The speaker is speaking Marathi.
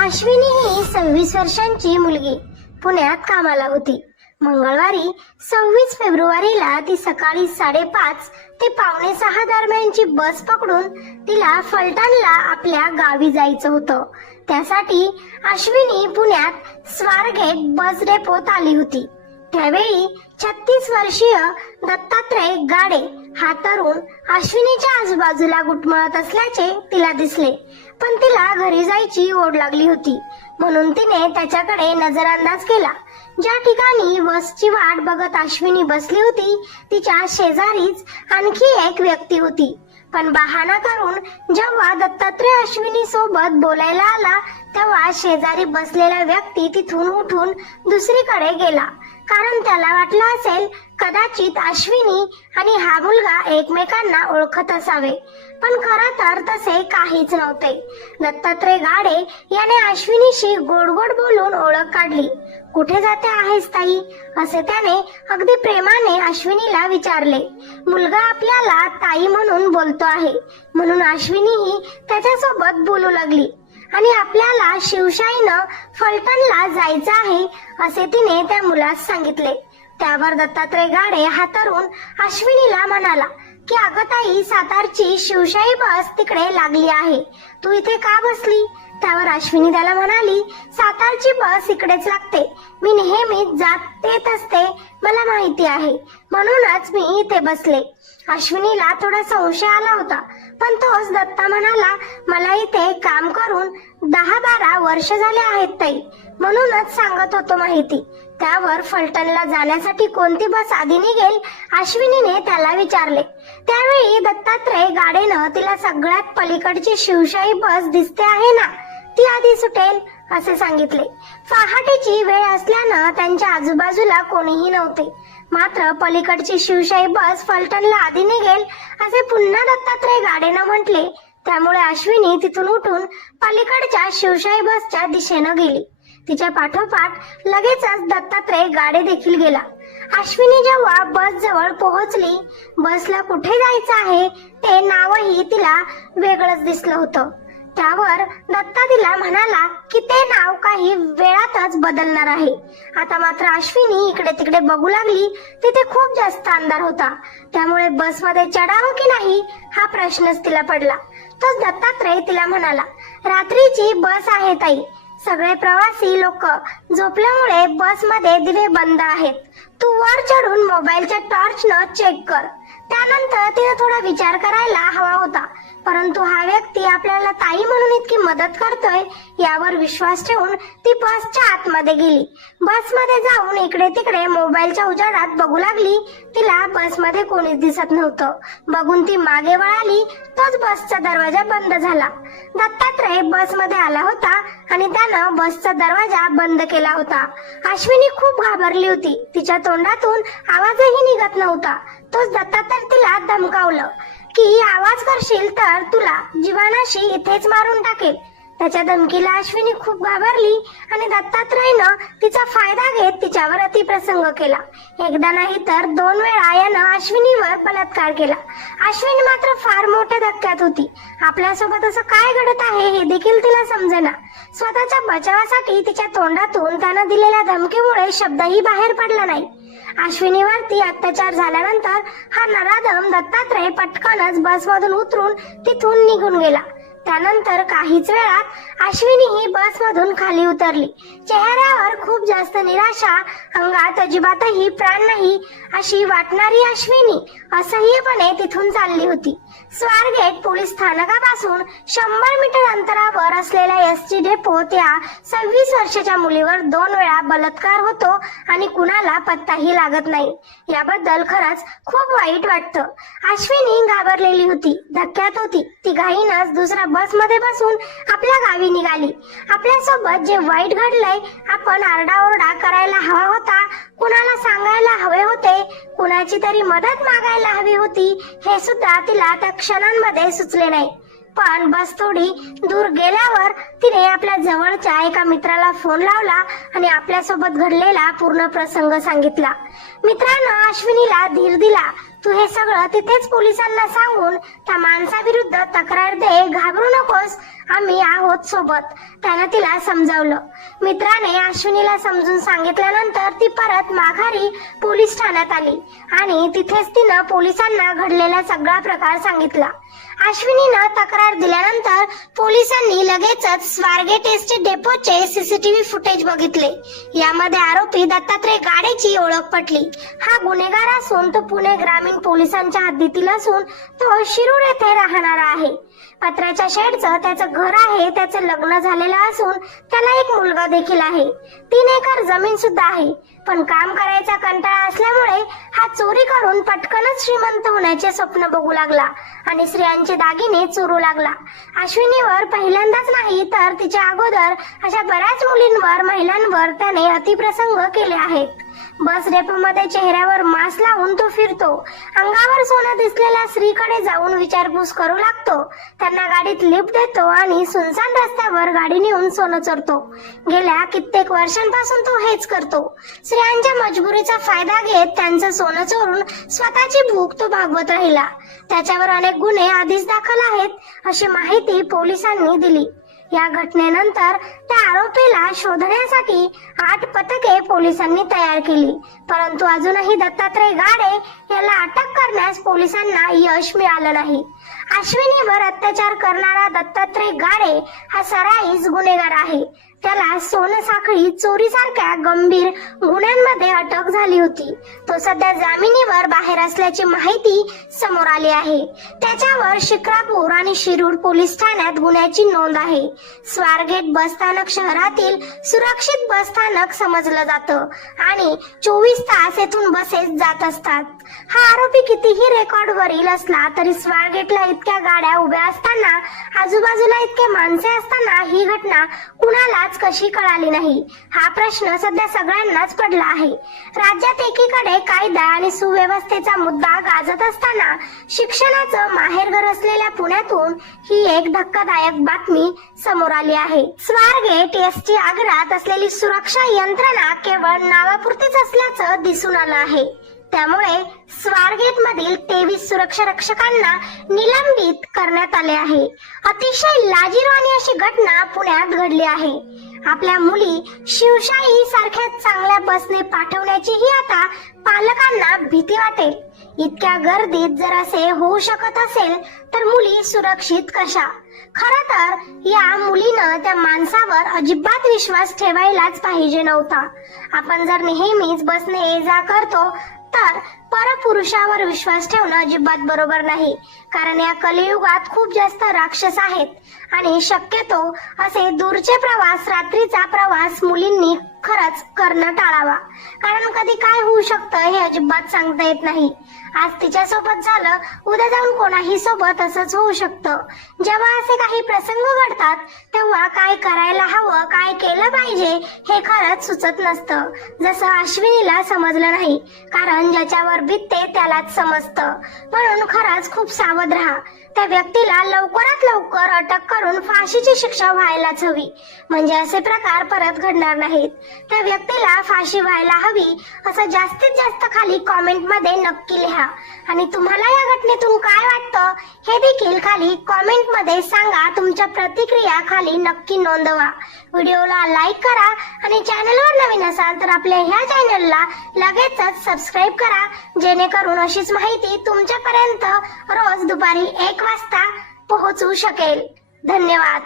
अश्विनी ही सव्वीस वर्षांची मुलगी पुण्यात कामाला होती. मंगळवारी सव्वीस फेब्रुवारीला ती सकाळी साडेपाच ते पावणे सहा दरम्यानची बस पकडून तिला फलटणला आपल्या गावी जायचं होतं. त्यासाठी अश्विनी पुण्यात स्वारगेट बस डेपोत आली होती. त्यावेळी छत्तीस वर्षीय दत्तात्रय गाडे हा तरुण अश्विनीच्या आजूबाजूला गुटमळत असल्याचे तिला दिसले. पण तिला घरी जायची ओढ लागली होती. म्हणून तिने त्याच्याकडे नजरअंदाज केला. ज्या ठिकाणी बसची वाट बघत अश्विनी बसली होती तिच्या शेजारीच आणखी एक व्यक्ती होती. पण बहाणा करून जेव्हा दत्तात्रय अश्विनी सोबत बोलायला आला तेव्हा शेजारी बसलेला व्यक्ती तिथून उठून दुसरीकडे गेला. कारण त्याला वाटलं असेल कदाचित अश्विनी आणि हा मुलगा एकमेकांना ओळखत असावे. पण खरं तर तसे काहीच नव्हते. दत्तात्रय गाडे याने अश्विनीशी गोड गोड बोलून ओळख काढली. कुठे जाते आहेस ताई? असे त्याने अगदी प्रेमाने अश्विनीला विचारले. मुलगा आपल्याला ताई म्हणून बोलतो आहे. म्हणून अश्विनीही त्याच्यासोबत बोलू लागली. आणि आपल्याला शिवशाहीनं फलटणला जायचं आहे असे तिने त्या मुलास सांगितले. त्यावर दत्तात्रय गाडे हातरून अश्विनीला म्हणाला की अगं ताई सातारची शिवशाही बस तिकडे लागली आहे. तू इथे का बसली? त्यावर अश्विनी त्याला म्हणाली सातारची बस इकडेच लागते. मी नेहमीच जात येत असते मला माहिती आहे. म्हणूनच मी इथे बसले. अश्विनीला थोडा संशय आला होता पण तोच दत्ता म्हणाला मला इथे काम करून दहा बारा वर्ष झाले आहेत ताई म्हणूनच सांगत होतो माहिती. त्यावर फलटणला जाण्यासाठी कोणती बस आधी निघेल? अश्विनीने त्याला विचारले. त्यावेळी दत्तात्रय गाडीनं तिला सगळ्यात पलीकडची शिवशाही बस दिसते आहे ना ती आधी सुटेल असे सांगितले. पहाटेची वेळ असल्यानं त्यांच्या आजूबाजूला कोणीही नव्हते. मात्र पलीकडची शिवशाही बस फलटणला आधी निघेल असे पुन्हा दत्तात्रय गाडेनं म्हटले. त्यामुळे अश्विनी तिथून उठून पलीकडच्या शिवशाही बसच्या दिशेनं गेली. तिच्या पाठोपाठ लगेचच दत्तात्रय गाडे देखील गेला. अश्विनी जेव्हा बस जवळ पोहोचली बसला कुठे जायचं आहे ते नावही तिला वेगळंच दिसलं होतं. त्यावर दत्ता तिला म्हणाला की ते नाव काही वेळातच बदलणार आहे. आता मात्र अश्विनी इकडे तिकडे बघू लागली. तिथे खूप जास्त अंधार होता. त्यामुळे बसमध्ये चढावं की नाही हा प्रश्नच तिला पडला. तोच दत्तात्रय तिला म्हणाला रात्रीची बस आहे ताई. सगळे प्रवासी लोक झोपल्यामुळे बसमध्ये दिवे बंद आहेत. तू वर चढून मोबाईलच्या टॉर्चनं चेक कर. त्यानंतर तिने थोडा विचार करायला हवा होता. परंतु हा व्यक्ती आपल्याला ताई म्हणून इतकी मदत करतोय यावर विश्वास ठेवून ती बसच्या आतमध्ये गेली. बसमध्ये जाऊन इकडे तिकडे मोबाईलच्या उजाडात बघू लागली. तिला बसमध्ये कोणीच दिसत नव्हतं. बघून ती मागे वळाली तोच बसचा दरवाजा बंद झाला. दत्तात्रय बसमध्ये आला होता आणि त्यानं बसचा दरवाजा बंद केला होता. अश्विनी खूप घाबरली होती. तिच्या तोंडातून आवाजही निघत नव्हता. तोच दत्तात्रय तिला धमकावलं की आवाज करशील तर तुला जीवानाशी इथेच मारून टाकेल. त्याच्या धमकीला अश्विनी खूप घाबरली आणि दत्तात्रयनं तिचा फायदा घेत तिच्यावर अतिप्रसंग केला. एकदा नाही तर दोन वेळा यानं अश्विनीवर बलात्कार केला. अश्विनी मात्र फार मोठ्या धक्क्यात होती. आपल्यासोबत असं काय घडत आहे हे देखील तिला समजेना. स्वतःच्या बचावासाठी तिच्या तोंडातून त्यानं दिलेल्या धमकीमुळे शब्दही बाहेर पडला नाही. अश्विनीवरती अत्याचार झाल्यानंतर हा नराधम दत्तात्रय पटकनच बसमधून उतरून तिथून निघून गेला. त्यानंतर काहीच वेळात अश्विनी ही बसमधून खाली उतरली. चेहऱ्यावर खूप जास्त निराशा अंगात अजिबातही प्राण नाही अशी वाटणारी अश्विनी असह्यपणे तिथून चालली होती. स्वारगेट पोलीस स्थानकापासून शंभर मीटर अंतरावर असलेल्या एस टी डेपो त्या सव्वीस वर्षाच्या मुलीवर दोन वेळा बलात्कार होतो आणि कुणाला पत्ताही लागत नाही. याबद्दल खरंच खूप वाईट वाटतं. अश्विनी घाबरलेली होती धक्क्यात होती. ती घाईनच बसमध्ये बसून आपल्या गावी निघाली. आपल्यासोबत जे वाईट घडलंय आपण आरडाओरडा करायला हवा होता. कुणाला सांगायला हवे होते कुणाची तरी मदत मागायला हवी होती हे सुद्धा तिला त्या क्षणांमध्ये सुचले नाही. पण बस थोडी दूर गेल्यावर तिने आपल्या जवळच्या एका मित्राला फोन लावला आणि आपल्यासोबत घडलेला पूर्ण प्रसंग सांगितला. मित्रानं अश्विनीला धीर दिला. तू हे सगळं तिथेच पोलिसांना सांगून त्या माणसाविरुद्ध तक्रार दे घाबरू नकोस. आम्ही आहोत सोबत. त्यानं तिला समजावलं. मित्राने अश्विनीला समजून सांगितल्यानंतर ती परत माघारी पोलीस ठाण्यात आली आणि तिथेच तिनं पोलिसांना घडलेला सगळा प्रकार सांगितला. अश्विनीनं तक्रार दिल्यानंतर पोलिसांनी लगेचच स्वारगेट एसटी डेपोचे सीसीटीव्ही फुटेज बघितले. यामध्ये आरोपी दत्तात्रय गाडेची ओळख पटली. हा गुन्हेगार असून तो पुणे ग्रामीण पोलिसांच्या हद्दीतील असून तो शिरूर येथे राहणारा आहे. पत्राच्या शेडचं त्याचं घर आहे त्याचं लग्न झालेलं असून त्याला एक मुलगा देखील आहे. तीन एकर जमीन सुद्धा आहे. पण काम करायचा कंटाळा असल्यामुळे हा चोरी करून पटकनच श्रीमंत होण्याचे स्वप्न बघू लागला आणि स्त्रियांचे दागिने चोरू लागला. अश्विनीवर पहिल्यांदाच नाही तर तिच्या अगोदर अशा बऱ्याच मुलींवर महिलांवर त्याने अतिप्रसंग केले आहेत. बस डेपोमध्ये चेहऱ्यावर मास्क लावून तो फिरतो. अंगावर सोनं दिसलेल्या स्त्रीकडे जाऊन विचारपूस करू लागतो. त्यांना गाडीत लिफ्ट देतो आणि सुनसान रस्त्यावर गाडी नेऊन सोनं चोरतो. गेल्या कित्येक वर्षांपासून तो हेच करतो. स्त्रियांच्या मजबुरीचा फायदा घेत त्यांचं सोनं चोरून स्वतःची भूक तो भागवत राहिला. त्याच्यावर अनेक गुन्हे आधीच दाखल आहेत अशी माहिती पोलिसांनी दिली. या घटनेनंतर त्या आरोपीला शोधण्यासाठी आठ पथके पोलिसांनी तयार केली. परंतु अजूनही दत्तात्रय गाडे याला अटक करण्यास पोलिसांना यश मिळालं नाही. अश्विनीवर अत्याचार करणारा दत्तात्रय गाडे हा सराईस गुन्हेगार आहे. त्याला सोन साखळी चोरीसारख्या गंभीर गुन्ह्यांमध्ये अटक झाली होती. तो सध्या जामिनीवर बाहेर असल्याची माहिती समोर आली आहे. त्याच्यावर शिक्रापूर आणि शिरूर पोलीस ठाण्यात गुन्ह्याची नोंद आहे. स्वारगेट बस स्थानक शहरातील सुरक्षित बस स्थानक समजलं जातं आणि चोवीस तास येथून बसेस जात असतात. हा आरोपी कितीही रेकॉर्ड वरील असला तरी स्वारगेटला इतक्या गाड्या उभ्या असताना आजूबाजूला इतके माणसे असताना ही घटना कुणालाच कशी कळाली नाही? हा प्रश्न सध्या सगळ्यांनाच पडला आहे. राज्यात एकीकडे कायदा आणि सुव्यवस्थेचा मुद्दा गाजत असताना शिक्षणाचं माहेरघर असलेल्या पुण्यातून ही एक धक्कादायक बातमी समोर आली आहे. स्वारगेट एस टी आगारात असलेली सुरक्षा यंत्रणा केवळ नावापुरतीच असल्याचं दिसून आलं आहे. त्यामुळे स्वारगेट मधील तेवीस सुरक्षा रक्षकांना निलंबित करण्यात आले आहे. अतिशय लाजीरवाणी अशी घटना पुण्यात घडली आहे. आपल्या मुली शिवशाही सारख्या चांगल्या बसने पाठवण्याचीही आता पालकांना भीती वाटेल इतक्या गर्दीत जर असे होऊ शकत असेल तर मुली सुरक्षित कशा? खर तर या मुलीनं त्या माणसावर अजिबात विश्वास ठेवायलाच पाहिजे नव्हता. आपण जर नेहमीच बसने ये जा करतो तर परपुरुषावर विश्वास ठेवणं अजिबात बरोबर नाही. कारण या कलियुगात खूप जास्त राक्षस आहेत. आणि शक्यतो असे दूरचे प्रवास रात्रीचा प्रवास मुलींनी खरंच करणं टाळावा. कारण कधी काय होऊ शकतं हे अजिबात सांगता येत नाही. आज तिच्या सोबत झालं उद्या जाऊन कोणाही सोबत असंच होऊ शकतं. जेव्हा असे काही प्रसंग घडतात तेव्हा काय करायला हवं काय केलं पाहिजे हे खरंच सुचत नसतं. जसं अश्विनीला समजलं नाही कारण ज्याच्यावर बितते त्यालाच समजतं. म्हणून खरंच खूप सावध राहा. त्या व्यक्तीला लवकरात लवकर अटक करून फाशीची शिक्षा व्हायलाच हवी. म्हणजे असे प्रकार परत घडणार नाहीत. त्या व्यक्तीला फाशी व्हायला हवी असं जास्तीत जास्त खाली कॉमेंटमध्ये नक्की लिहा. आणि तुम्हाला या घटनेतून काय वाटतं हे देखील खाली कॉमेंटमध्ये सांगा. तुमच्या प्रतिक्रिया खाली नक्की नोंदवा. व्हिडिओला लाईक करा आणि चॅनलवर नवीन असाल तर आपल्या ह्या चॅनलला लगेचच सबस्क्राईब करा. जेणेकरून अशीच माहिती तुमच्यापर्यंत रोज दुपारी एक वाजता पोहोचू शकेल. धन्यवाद.